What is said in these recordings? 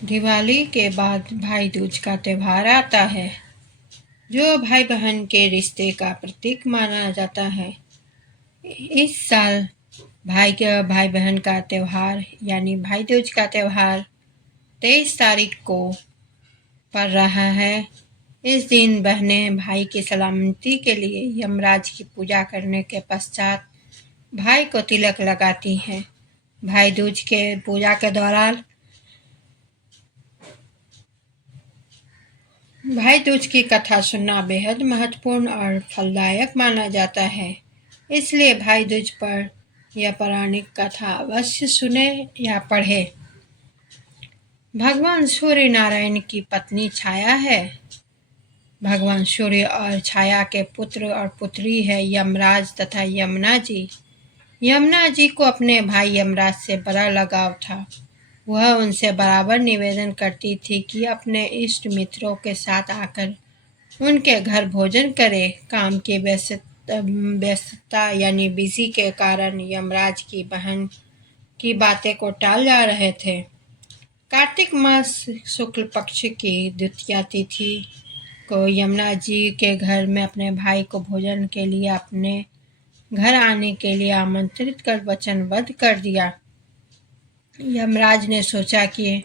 दिवाली के बाद भाई दूज का त्योहार आता है, जो भाई बहन के रिश्ते का प्रतीक माना जाता है। इस साल भाई बहन का त्योहार यानी भाई दूज का त्योहार 23 तारीख को पड़ रहा है। इस दिन बहनें भाई की सलामती के लिए यमराज की पूजा करने के पश्चात भाई को तिलक लगाती हैं। भाई दूज के पूजा के दौरान भाई दूज की कथा सुनना बेहद महत्वपूर्ण और फलदायक माना जाता है। इसलिए भाई दूज पर यह पौराणिक कथा अवश्य सुने या पढ़े। भगवान सूर्य नारायण की पत्नी छाया है। भगवान सूर्य और छाया के पुत्र और पुत्री है यमराज तथा यमुना जी। यमुना जी को अपने भाई यमराज से बड़ा लगाव था। वह उनसे बराबर निवेदन करती थी कि अपने इष्ट मित्रों के साथ आकर उनके घर भोजन करे। काम की व्यस्तता यानी बिजी के कारण यमराज की बहन की बातें को टाल जा रहे थे। कार्तिक मास शुक्ल पक्ष की द्वितीया तिथि को यमुना जी के घर में अपने भाई को भोजन के लिए अपने घर आने के लिए आमंत्रित कर वचनबद्ध कर दिया। यमराज ने सोचा कि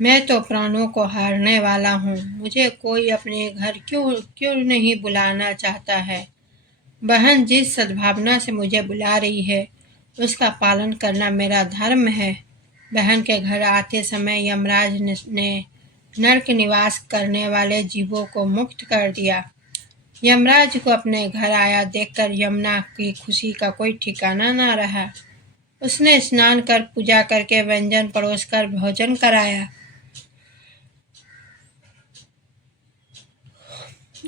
मैं तो प्राणों को हारने वाला हूँ, मुझे कोई अपने घर क्यों नहीं बुलाना चाहता है। बहन जिस सद्भावना से मुझे बुला रही है उसका पालन करना मेरा धर्म है। बहन के घर आते समय यमराज ने नरक निवास करने वाले जीवों को मुक्त कर दिया। यमराज को अपने घर आया देखकर यमुना की खुशी का कोई ठिकाना न रहा। उसने स्नान कर पूजा करके व्यंजन परोसकर भोजन कराया।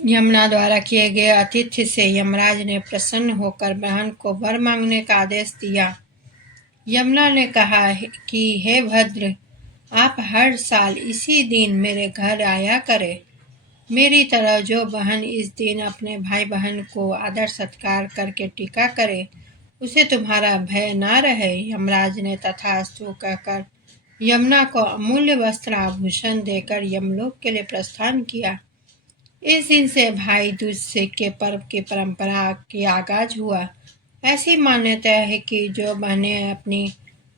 यमुना द्वारा किए गए आतिथ्य से यमराज ने प्रसन्न होकर बहन को वर मांगने का आदेश दिया। यमुना ने कहा कि हे भद्र, आप हर साल इसी दिन मेरे घर आया करें। मेरी तरह जो बहन इस दिन अपने भाई बहन को आदर सत्कार करके टीका करे, उसे तुम्हारा भय ना रहे। यमराज ने तथास्तु कहकर यमुना को अमूल्य वस्त्र आभूषण देकर यमलोक के लिए प्रस्थान किया। इस दिन से भाई दूज के पर्व की परंपरा की आगाज हुआ। ऐसी मान्यता है कि जो बहनें अपनी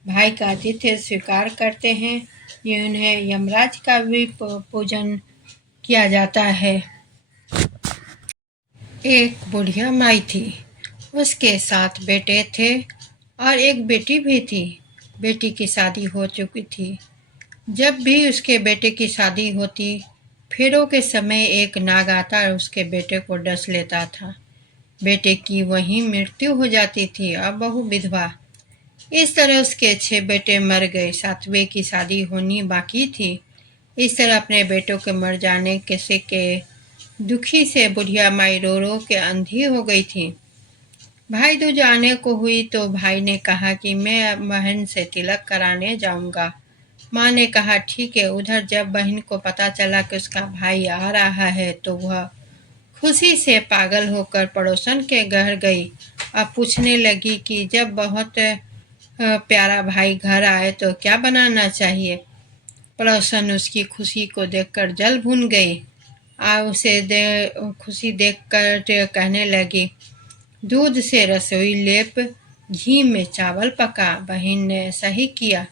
भाई का आतिथ्य स्वीकार करते हैं, उन्हें यमराज का भी पूजन किया जाता है। एक बुढ़िया माई थी, उसके 7 बेटे थे और एक बेटी भी थी। बेटी की शादी हो चुकी थी। जब भी उसके बेटे की शादी होती, फेरों के समय एक नाग आता और उसके बेटे को डस लेता था। बेटे की वहीं मृत्यु हो जाती थी और बहू विधवा। इस तरह उसके 6 बेटे मर गए। 7वें की शादी होनी बाकी थी। इस तरह अपने बेटों के मर जाने के दुखी से बुढ़िया माई रो रो के अंधी हो गई थी। भाई दूज आने को हुई तो भाई ने कहा कि मैं बहन से तिलक कराने जाऊंगा। माँ ने कहा ठीक है। उधर जब बहन को पता चला कि उसका भाई आ रहा है तो वह खुशी से पागल होकर पड़ोसन के घर गई और पूछने लगी कि जब बहुत प्यारा भाई घर आए तो क्या बनाना चाहिए। पड़ोसन उसकी खुशी को देखकर जल भून गई और उसे खुशी देखकर कहने लगी, दूध से रसोई लेप, घी में चावल पका। बहन ने सही किया।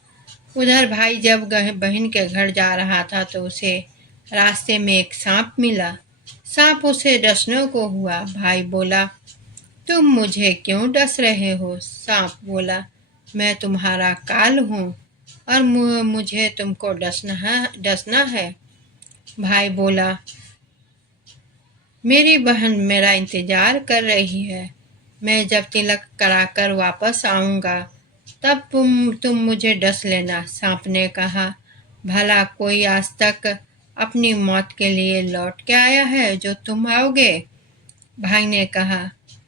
उधर भाई जब बहन के घर जा रहा था तो उसे रास्ते में एक सांप मिला। सांप उसे डसने को हुआ। भाई बोला, तुम मुझे क्यों डस रहे हो? सांप बोला, मैं तुम्हारा काल हूँ और मुझे तुमको डसना है। भाई बोला, मेरी बहन मेरा इंतजार कर रही है। मैं जब तिलक कराकर वापस आऊँगा तब तुम मुझे डस लेना। सांप ने कहा, भला कोई आज तक अपनी मौत के लिए लौट के आया है जो तुम आओगे? भाई ने कहा,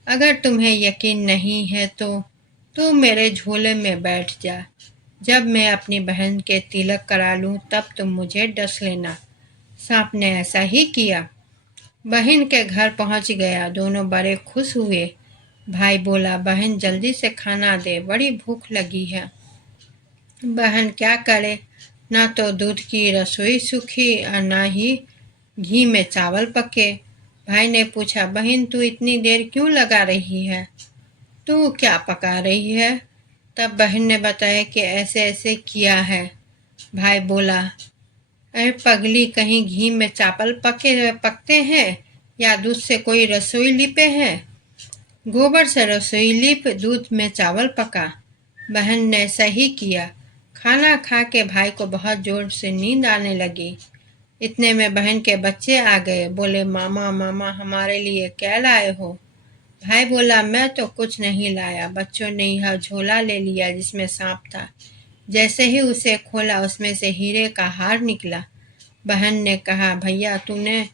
अगर तुम्हें यकीन नहीं है तो तुम मेरे झोले में बैठ जा। जब मैं अपनी बहन के तिलक करा लूँ तब तुम मुझे डस लेना। सांप ने ऐसा ही किया। बहन के घर पहुंच गया। दोनों बड़े खुश हुए। भाई बोला, बहन जल्दी से खाना दे, बड़ी भूख लगी है। बहन क्या करे, ना तो दूध की रसोई सूखी और ना ही घी में चावल पके। भाई ने पूछा, बहन तू इतनी देर क्यों लगा रही है? तू क्या पका रही है? तब बहन ने बताया कि ऐसे ऐसे किया है। भाई बोला, अरे पगली, कहीं घी में चावल पकते हैं या दूध से कोई रसोई लिपे हैं? गोबर से रसोई लिप दूध में चावल पका। बहन ने सही किया। खाना खा के भाई को बहुत जोर से नींद आने लगी। इतने में बहन के बच्चे आ गए। बोले, मामा मामा हमारे लिए क्या लाए हो? भाई बोला, मैं तो कुछ नहीं लाया। बच्चों ने यह झोला ले लिया जिसमें सांप था। जैसे ही उसे खोला उसमें से हीरे का हार निकला। बहन ने कहा, भैया तूने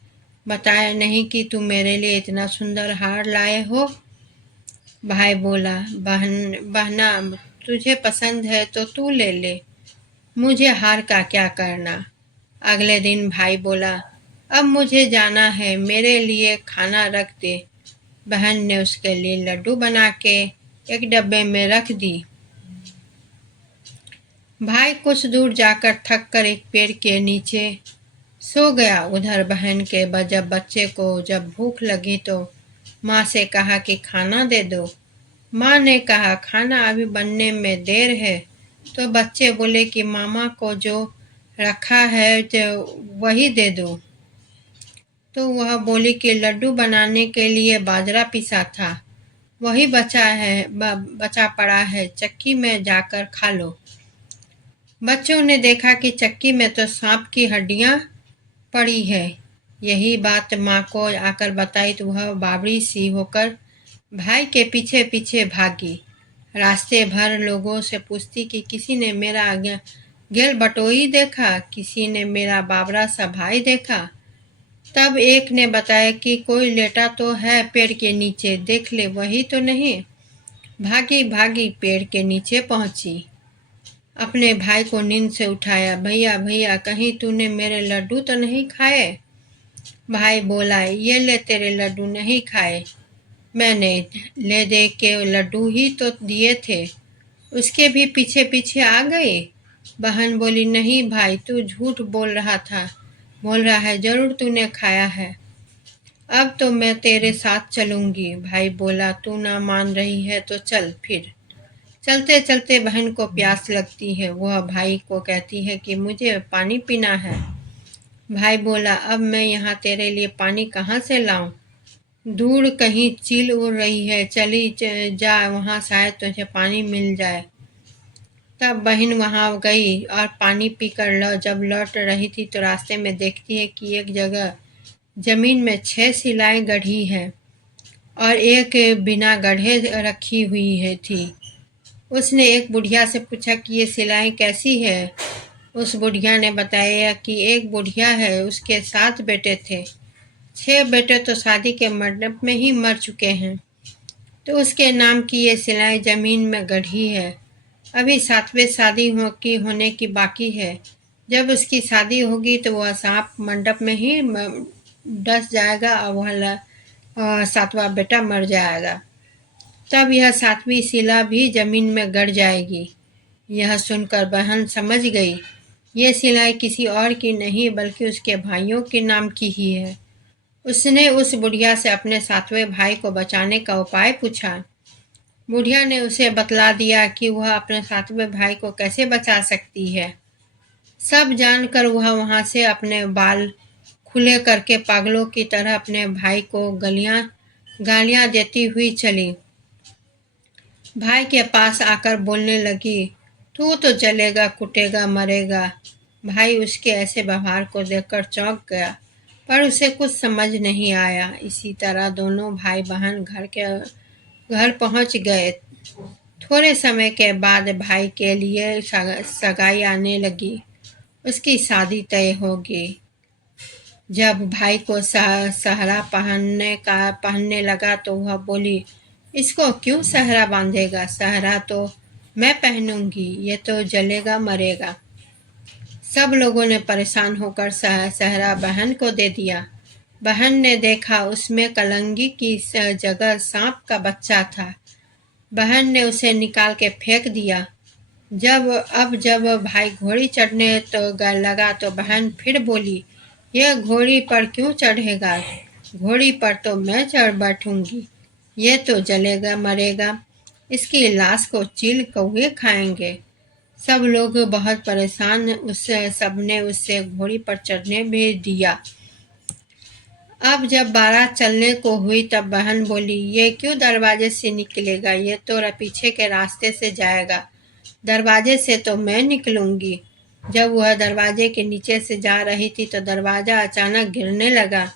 बताया नहीं कि तू मेरे लिए इतना सुंदर हार लाए हो। भाई बोला, बहना तुझे पसंद है तो तू ले ले, मुझे हार का क्या करना। अगले दिन भाई बोला, अब मुझे जाना है, मेरे लिए खाना रख दे। बहन ने उसके लिए लड्डू बना के एक डब्बे में रख दी। भाई कुछ दूर जाकर थक कर एक पेड़ के नीचे सो गया। उधर बहन के जब बच्चे को जब भूख लगी तो माँ से कहा कि खाना दे दो। माँ ने कहा, खाना अभी बनने में देर है। तो बच्चे बोले कि मामा को जो रखा है तो वही दे दो। तो वह बोली कि लड्डू बनाने के लिए बाजरा पिसा था, वही बचा पड़ा है, चक्की में जाकर खा लो। बच्चों ने देखा कि चक्की में तो सांप की हड्डियां पड़ी है। यही बात माँ को आकर बताई तो वह बावड़ी सी होकर भाई के पीछे पीछे भागी। रास्ते भर लोगों से पूछती कि किसी ने मेरा गेल बटोई देखा, किसी ने मेरा बाबरा सा भाई देखा। तब एक ने बताया कि कोई लेटा तो है पेड़ के नीचे, देख ले वही तो नहीं। भागी भागी पेड़ के नीचे पहुंची। अपने भाई को नींद से उठाया। भैया भैया, कहीं तूने मेरे लड्डू तो नहीं खाए? भाई बोला, ये ले तेरे लड्डू, नहीं खाए, मैंने ले दे के लड्डू ही तो दिए थे, उसके भी पीछे पीछे आ गई। बहन बोली, नहीं भाई, तू झूठ बोल रहा है, जरूर तूने खाया है। अब तो मैं तेरे साथ चलूंगी। भाई बोला, तू ना मान रही है तो चल फिर। चलते चलते बहन को प्यास लगती है। वह भाई को कहती है कि मुझे पानी पीना है। भाई बोला, अब मैं यहाँ तेरे लिए पानी कहाँ से लाऊं? दूर कहीं चील उड़ रही है, चली जा वहाँ, शायद तुझे पानी मिल जाए। तब बहन वहाँ गई और पानी पीकर जब लौट रही थी तो रास्ते में देखती है कि एक जगह जमीन में 6 सिलाएं गढ़ी है और एक बिना गढ़े रखी हुई है थी। उसने एक बुढ़िया से पूछा कि ये सिलाएं कैसी है? उस बुढ़िया ने बताया कि एक बुढ़िया है, उसके 7 बेटे थे, 6 बेटे तो शादी के मंडप में ही मर चुके हैं, तो उसके नाम की ये सिलाई जमीन में गढ़ी है। अभी 7वें शादी होने की बाकी है। जब उसकी शादी होगी तो वह सांप मंडप में ही डस जाएगा और वह 7वां बेटा मर जाएगा। तब यह 7वीं शिला भी जमीन में गड़ जाएगी। यह सुनकर बहन समझ गई, ये सिलाई किसी और की नहीं बल्कि उसके भाइयों के नाम की ही है। उसने उस बुढ़िया से अपने 7वें भाई को बचाने का उपाय पूछा। बुढ़िया ने उसे बतला दिया कि वह अपने 7वें भाई को कैसे बचा सकती है। सब जानकर वह वहां से अपने बाल खुले करके पागलों की तरह अपने भाई को गालियां देती हुई चली। भाई के पास आकर बोलने लगी, तू तो जलेगा, कुटेगा, मरेगा। भाई उसके ऐसे व्यवहार को देखकर चौंक गया, पर उसे कुछ समझ नहीं आया। इसी तरह दोनों भाई बहन घर पहुंच गए। थोड़े समय के बाद भाई के लिए सगाई आने लगी। उसकी शादी तय होगी। जब भाई को सहरा पहनने लगा तो वह बोली, इसको क्यों सहरा बांधेगा? सहरा तो मैं पहनूंगी, ये तो जलेगा मरेगा। सब लोगों ने परेशान होकर सहरा बहन को दे दिया। बहन ने देखा उसमें कलंगी की जगह सांप का बच्चा था। बहन ने उसे निकाल के फेंक दिया। जब भाई घोड़ी चढ़ने लगा तो बहन फिर बोली, यह घोड़ी पर क्यों चढ़ेगा? घोड़ी पर तो मैं चढ़ बैठूंगी। ये तो जलेगा मरेगा, इसकी लाश को चील कौवे खाएंगे। सब लोग बहुत परेशान, उससे सबने उससे घोड़ी पर चढ़ने भेज दिया। अब जब बारात चलने को हुई तब बहन बोली, ये क्यों दरवाजे से निकलेगा? ये तो पीछे के रास्ते से जाएगा। दरवाजे से तो मैं निकलूंगी। जब वह दरवाजे के नीचे से जा रही थी तो दरवाजा अचानक गिरने लगा।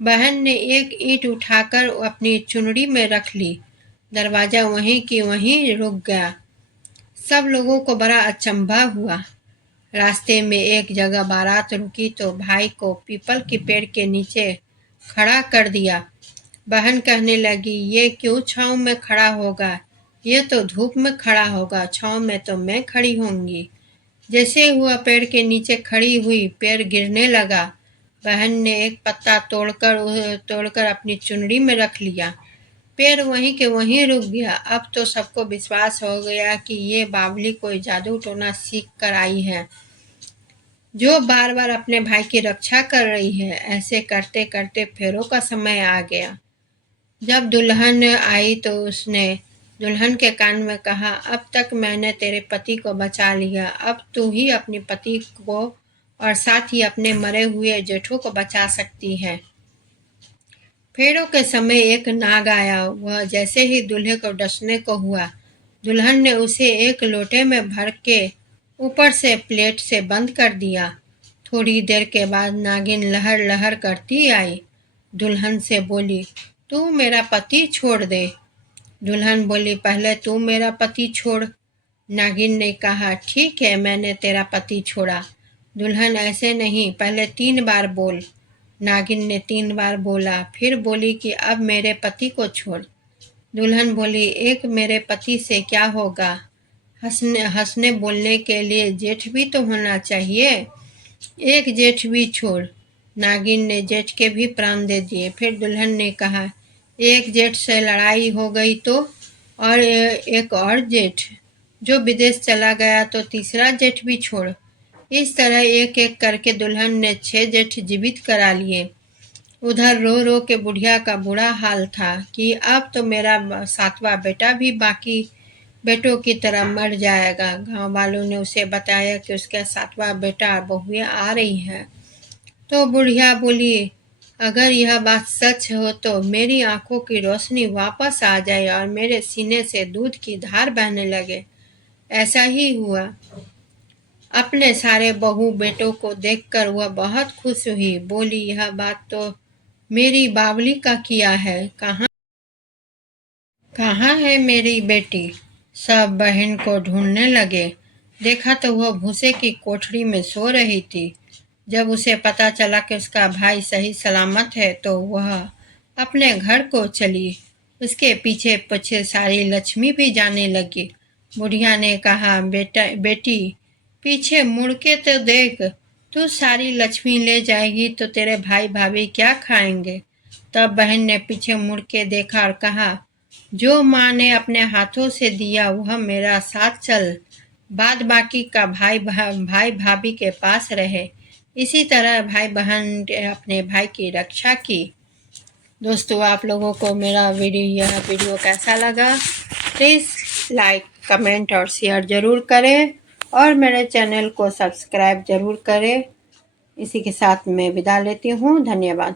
बहन ने एक ईंट उठाकर अपनी चुनरी में रख ली। दरवाजा वहीं की वहीं रुक गया। सब लोगों को बड़ा अचंभा हुआ। रास्ते में एक जगह बारात रुकी तो भाई को पीपल के पेड़ के नीचे खड़ा कर दिया। बहन कहने लगी, ये क्यों छांव में खड़ा होगा? ये तो धूप में खड़ा होगा, छांव में तो मैं खड़ी होंगी। जैसे हुआ पेड़ के नीचे खड़ी हुई, पेड़ गिरने लगा। बहन ने एक पत्ता तोड़कर अपनी चुनरी में रख लिया। पेड़ वहीं के वहीं रुक गया। अब तो सबको विश्वास हो गया कि ये बावली कोई जादू टोना सीख कर आई है, जो बार बार अपने भाई की रक्षा कर रही है। ऐसे करते करते फेरों का समय आ गया। जब दुल्हन आई तो उसने दुल्हन के कान में कहा, अब तक मैंने तेरे पति को बचा लिया, अब तू ही अपने पति को और साथ ही अपने मरे हुए जेठों को बचा सकती है। फेरों के समय एक नाग आया। वह जैसे ही दूल्हे को डसने को हुआ, दुल्हन ने उसे एक लोटे में भर के ऊपर से प्लेट से बंद कर दिया। थोड़ी देर के बाद नागिन लहर लहर करती आई। दुल्हन से बोली, तू मेरा पति छोड़ दे। दुल्हन बोली, पहले तू मेरा पति छोड़। नागिन ने कहा, ठीक है, मैंने तेरा पति छोड़ा। दुल्हन, ऐसे नहीं, पहले 3 बार बोल। नागिन ने 3 बार बोला। फिर बोली कि अब मेरे पति को छोड़। दुल्हन बोली, एक मेरे पति से क्या होगा? हंसने बोलने के लिए जेठ भी तो होना चाहिए। एक जेठ भी छोड़। नागिन ने जेठ के भी प्राण दे दिए। फिर दुल्हन ने कहा, एक जेठ से लड़ाई हो गई तो और एक और जेठ जो विदेश चला गया तो तीसरा जेठ भी छोड़। इस तरह एक एक करके दुल्हन ने 6 जेठ जीवित करा लिए। उधर रो रो के बुढ़िया का बुरा हाल था कि अब तो मेरा 7वां बेटा भी बाकी बेटों की तरह मर जाएगा। गांव वालों ने उसे बताया कि उसका 7वां बेटा और बहुएं आ रही है। तो बुढ़िया बोली, अगर यह बात सच हो तो मेरी आंखों की रोशनी वापस आ जाए और मेरे सीने से दूध की धार बहने लगे। ऐसा ही हुआ। अपने सारे बहू बेटों को देखकर वह बहुत खुश हुई। बोली, यह बात तो मेरी बावली का किया है। कहाँ है मेरी बेटी? सब बहन को ढूंढने लगे। देखा तो वह भूसे की कोठरी में सो रही थी। जब उसे पता चला कि उसका भाई सही सलामत है तो वह अपने घर को चली। उसके पीछे पीछे सारी लक्ष्मी भी जाने लगी। बुढ़िया ने कहा, बेटी पीछे मुड़ के तो देख, तू सारी लक्ष्मी ले जाएगी तो तेरे भाई भाभी क्या खाएंगे? तब बहन ने पीछे मुड़ के देखा और कहा, जो माँ ने अपने हाथों से दिया वह मेरा साथ चल, बाद बाकी का भाई भाभी के पास रहे। इसी तरह भाई बहन ने अपने भाई की रक्षा की। दोस्तों, आप लोगों को मेरा यह वीडियो कैसा लगा? प्लीज़ लाइक, कमेंट और शेयर ज़रूर करें और मेरे चैनल को सब्सक्राइब ज़रूर करें। इसी के साथ मैं विदा लेती हूँ। धन्यवाद।